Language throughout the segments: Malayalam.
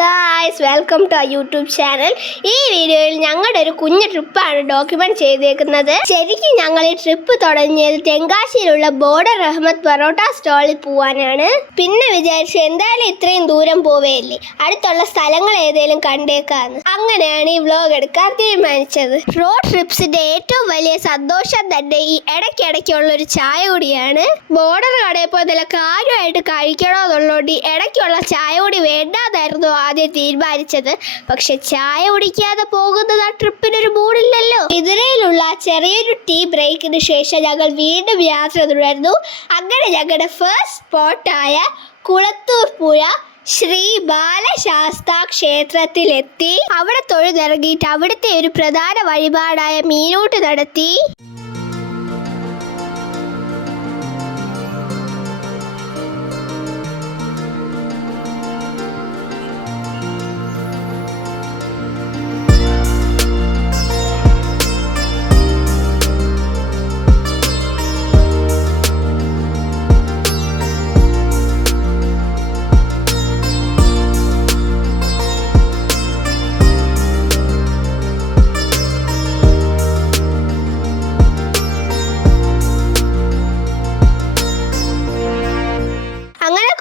Guys, welcome to our YouTube channel. ഈ വീഡിയോയിൽ ഞങ്ങളുടെ ഒരു കുഞ്ഞു ട്രിപ്പാണ് ഡോക്യുമെന്റ് ചെയ്തേക്കുന്നത്. ശരിക്കും ഞങ്ങൾ ഈ ട്രിപ്പ് തുടങ്ങിയത് തെങ്കാശിയിലുള്ള ബോർഡർ റഹ്മത്ത് പൊറോട്ട സ്റ്റോളിൽ പോവാനാണ്. പിന്നെ വിചാരിച്ചു എന്തായാലും ഇത്രയും ദൂരം പോവേയില്ലേ, അടുത്തുള്ള സ്ഥലങ്ങൾ ഏതെങ്കിലും കണ്ടേക്കാന്ന്. അങ്ങനെയാണ് ഈ വ്ലോഗ് എടുക്കാൻ തീരുമാനിച്ചത്. റോഡ് ട്രിപ്സിന്റെ ഏറ്റവും വലിയ സന്തോഷം തന്നെ ഈ ഇടയ്ക്കിടയ്ക്കുള്ള ഒരു ചായ കൂടിയാണ്. ബോർഡർ കടയിൽ പോയി നല്ല കാര്യമായിട്ട് കഴിക്കണമെന്നുള്ളതുകൊണ്ട് ഇടയ്ക്കുള്ള ചായ കൂടി വേണ്ടാതായിരുന്നു ആദ്യം തീരുമാനിച്ചത്. പക്ഷെ ചായ കുടിക്കാതെ പോകുന്നത് ആ ട്രിപ്പിനൊരു മൂടില്ലല്ലോ. ഇതിരയിലുള്ള ചെറിയൊരു ടീ ബ്രേക്കിന് ശേഷം ഞങ്ങൾ വീണ്ടും യാത്ര തുടർന്നു. അങ്ങനെ ഞങ്ങളുടെ ഫസ്റ്റ് സ്പോട്ടായ കുളത്തൂർ പുഴ ശ്രീ ബാലശാസ്താ ക്ഷേത്രത്തിലെത്തി. അവിടെ തൊഴുതിറങ്ങിയിട്ട് അവിടുത്തെ ഒരു പ്രധാന വഴിപാടായ മീനൂട്ട് നടത്തി.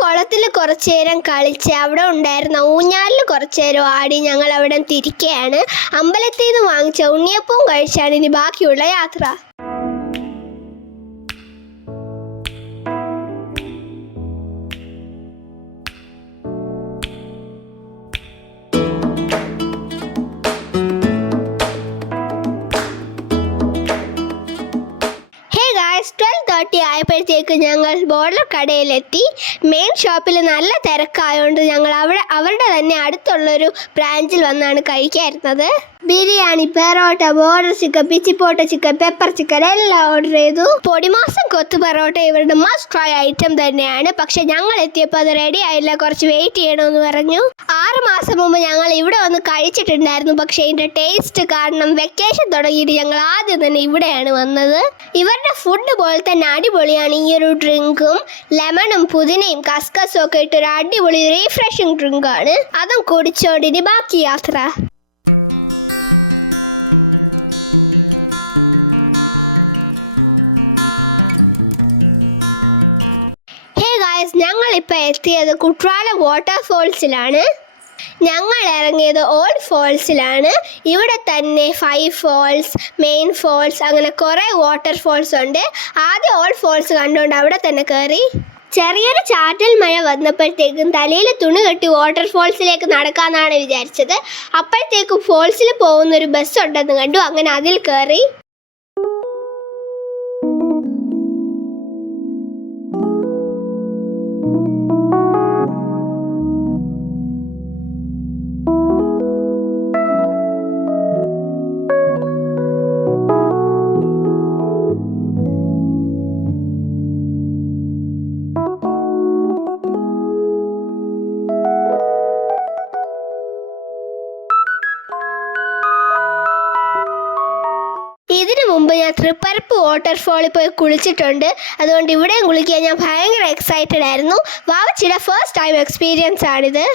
കുളത്തിൽ കുറച്ചു നേരം കളിച്ച് അവിടെ ഉണ്ടായിരുന്ന ഊഞ്ഞാലിൽ കുറച്ചു നേരം ആടി ഞങ്ങൾ അവിടെ തിരിക്കുകയാണ്. അമ്പലത്തിൽ നിന്ന് വാങ്ങിച്ച ഉണ്ണിയപ്പവും കഴിച്ചാണ് ഇനി ബാക്കിയുള്ള യാത്ര. ആയപ്പോഴത്തേക്ക് ഞങ്ങൾ ബോർഡർ കടയിലെത്തി. മെയിൻ ഷോപ്പിൽ നല്ല തിരക്കായതുകൊണ്ട് ഞങ്ങൾ അവരുടെ തന്നെ അടുത്തുള്ളൊരു ബ്രാഞ്ചിൽ വന്നാണ് കഴിക്കായിരുന്നത്. ബിരിയാണി, പെറോട്ട, ബോർഡർ ചിക്കൻ, പിച്ചിപ്പോട്ട ചിക്കൻ, പെപ്പർ ചിക്കൻ എല്ലാം ഓർഡർ ചെയ്തു. പൊടിമാസം കൊത്തു പൊറോട്ട ഇവരുടെ മസ്റ്റ് ട്രൈ ഐറ്റം തന്നെയാണ്. പക്ഷെ ഞങ്ങൾ എത്തിയപ്പോൾ അത് റെഡി ആയില്ല, കുറച്ച് വെയിറ്റ് ചെയ്യണമെന്ന് പറഞ്ഞു. 6 മാസം മുമ്പ് ഞങ്ങൾ ഇവിടെ വന്ന് കഴിച്ചിട്ടുണ്ടായിരുന്നു. പക്ഷെ ഇതിൻ്റെ ടേസ്റ്റ് കാരണം വെക്കേഷൻ തുടങ്ങിയിട്ട് ഞങ്ങൾ ആദ്യം തന്നെ ഇവിടെയാണ് വന്നത്. ഇവരുടെ ഫുഡ് പോലെ തന്നെ അടിപൊളിയാണ് ഈ ഒരു ഡ്രിങ്കും. ലെമണും പുതിനയും കസ്കസും ഒക്കെ ഇട്ടൊരു അടിപൊളി റീഫ്രഷിങ് ഡ്രിങ്കാണ്. അതും കുടിച്ചോണ്ടിന് ബാക്കി യാത്ര. ഞങ്ങളിപ്പോൾ എത്തിയത് കുട്രാല വാട്ടർഫോൾസിലാണ്. ഞങ്ങൾ ഇറങ്ങിയത് ഓൾഡ് ഫോൾസിലാണ്. ഇവിടെ തന്നെ 5 ഫോൾസ്, മെയിൻ ഫോൾസ്, അങ്ങനെ കുറേ വാട്ടർഫോൾസ് ഉണ്ട്. ആദ്യം ഓൾഡ് ഫോൾസ് കണ്ടുകൊണ്ട് അവിടെ തന്നെ കയറി. ചെറിയൊരു ചാറ്റൽ മഴ വന്നപ്പോഴത്തേക്കും തലയിൽ തുണി കെട്ടി വാട്ടർഫോൾസിലേക്ക് നടക്കാമെന്നാണ് വിചാരിച്ചത്. അപ്പോഴത്തേക്കും ഫോൾസിൽ പോകുന്നൊരു ബസ് ഉണ്ടെന്ന് കണ്ടു. അങ്ങനെ അതിൽ കയറി. ഇതിനു മുമ്പ് ഞാൻ തൃപ്പരപ്പ് വാട്ടർഫോളിൽ പോയി കുളിച്ചിട്ടുണ്ട്. അതുകൊണ്ട് ഇവിടെയും കുളിക്കാൻ ഞാൻ ഭയങ്കര എക്സൈറ്റഡ് ആയിരുന്നു. വാവച്ചിയുടെ ഫസ്റ്റ് ടൈം എക്സ്പീരിയൻസ് ആണിത്.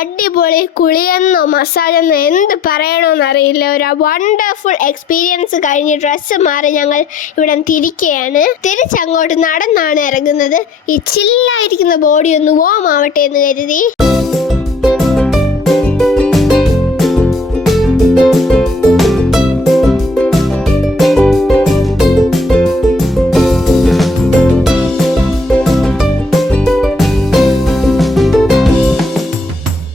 അടിപൊളി കുളിയെന്നോ മസാജെന്നോ എന്ത് പറയണമെന്നറിയില്ല. ഒരു വണ്ടർഫുൾ എക്സ്പീരിയൻസ് കഴിഞ്ഞ് ഡ്രസ്സ് മാറി ഞങ്ങൾ ഇവിടെ തിരിക്കുകയാണ്. തിരിച്ചങ്ങോട്ട് നടന്നാണ് ഇറങ്ങുന്നത്. ഈ ചില്ലായിരിക്കുന്ന ബോഡി ഒന്ന് വോം ആവട്ടെ എന്ന് കരുതി.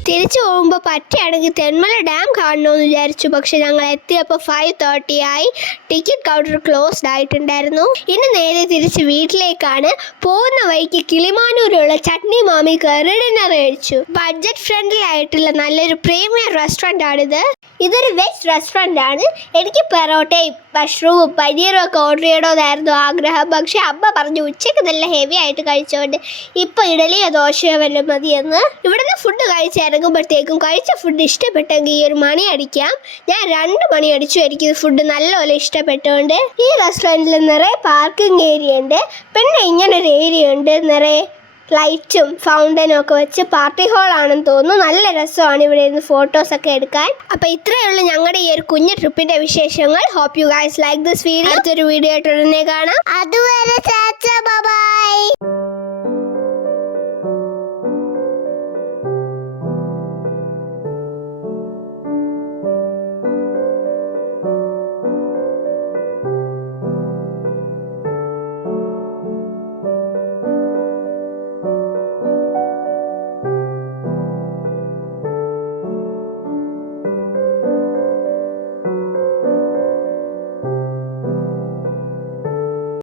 തിരിച്ചു പോകുമ്പോൾ പറ്റുകയാണെങ്കിൽ തെന്മല ഡാം കാണണമെന്ന് വിചാരിച്ചു. പക്ഷെ ഞങ്ങൾ എത്തിയപ്പോൾ 5:30 ആയി. ടിക്കറ്റ് കൗണ്ടർ ക്ലോസ്ഡ് ആയിട്ടുണ്ടായിരുന്നു. ഇനി നേരെ തിരിച്ച് വീട്ടിലേക്കാണ്. പോകുന്ന വഴിക്ക് കിളിമാനൂരുള്ള ചട്നി മാമി കയറി ഡിന്നർ കഴിച്ചു. ബഡ്ജറ്റ് ഫ്രണ്ട്ലി ആയിട്ടുള്ള നല്ലൊരു പ്രീമിയം റെസ്റ്റോറൻ്റ് ആണിത്. ഇതൊരു വെജ് റെസ്റ്റോറൻ്റ് ആണ്. എനിക്ക് പെറോട്ടയും മഷ്റൂമും പനീറും ഒക്കെ ഓർഡർ ചെയ്യണമെന്നായിരുന്നു ആഗ്രഹം. പക്ഷെ അമ്മ പറഞ്ഞു ഉച്ചയ്ക്ക് നല്ല ഹെവി ആയിട്ട് കഴിച്ചുകൊണ്ട് ഇപ്പോൾ ഇഡലിയോ ദോശയോ വല്ലതും മതിയെന്ന്. ഇവിടുന്ന് ഫുഡ് കഴിച്ചിറങ്ങുമ്പോഴത്തേക്കും കഴിച്ച ഫുഡ് ഇഷ്ടപ്പെട്ടെങ്കിൽ ഈ ഒരു മണി അടിക്കാം. ഞാൻ 2 മണി അടിച്ചു. എനിക്ക് ഫുഡ് നല്ലപോലെ ഇഷ്ടപ്പെട്ടുകൊണ്ട്. ഈ റെസ്റ്റോറൻറ്റിൽ നിറയെ പാർക്കിംഗ് ഏരിയ ഉണ്ട്. പിന്നെ ഇങ്ങനൊരു ഏരിയ ഉണ്ട്, നിറയെ ലൈറ്റും ഫൗണ്ടനും ഒക്കെ വെച്ച് പാർട്ടി ഹാളാണെന്ന് തോന്നുന്നു. നല്ല രസമാണ് ഇവിടെ ഇരുന്ന് ഫോട്ടോസൊക്കെ എടുക്കാൻ. അപ്പോൾ ഇത്രയേ ഉള്ളൂ ഞങ്ങളുടെ ഈ ഒരു കുഞ്ഞു ട്രിപ്പിൻ്റെ വിശേഷങ്ങൾ. Hope you guys like this video. അടുത്തൊരു വീഡിയോ ആയിട്ട് ഉടനെ കാണാം. അതുവരെ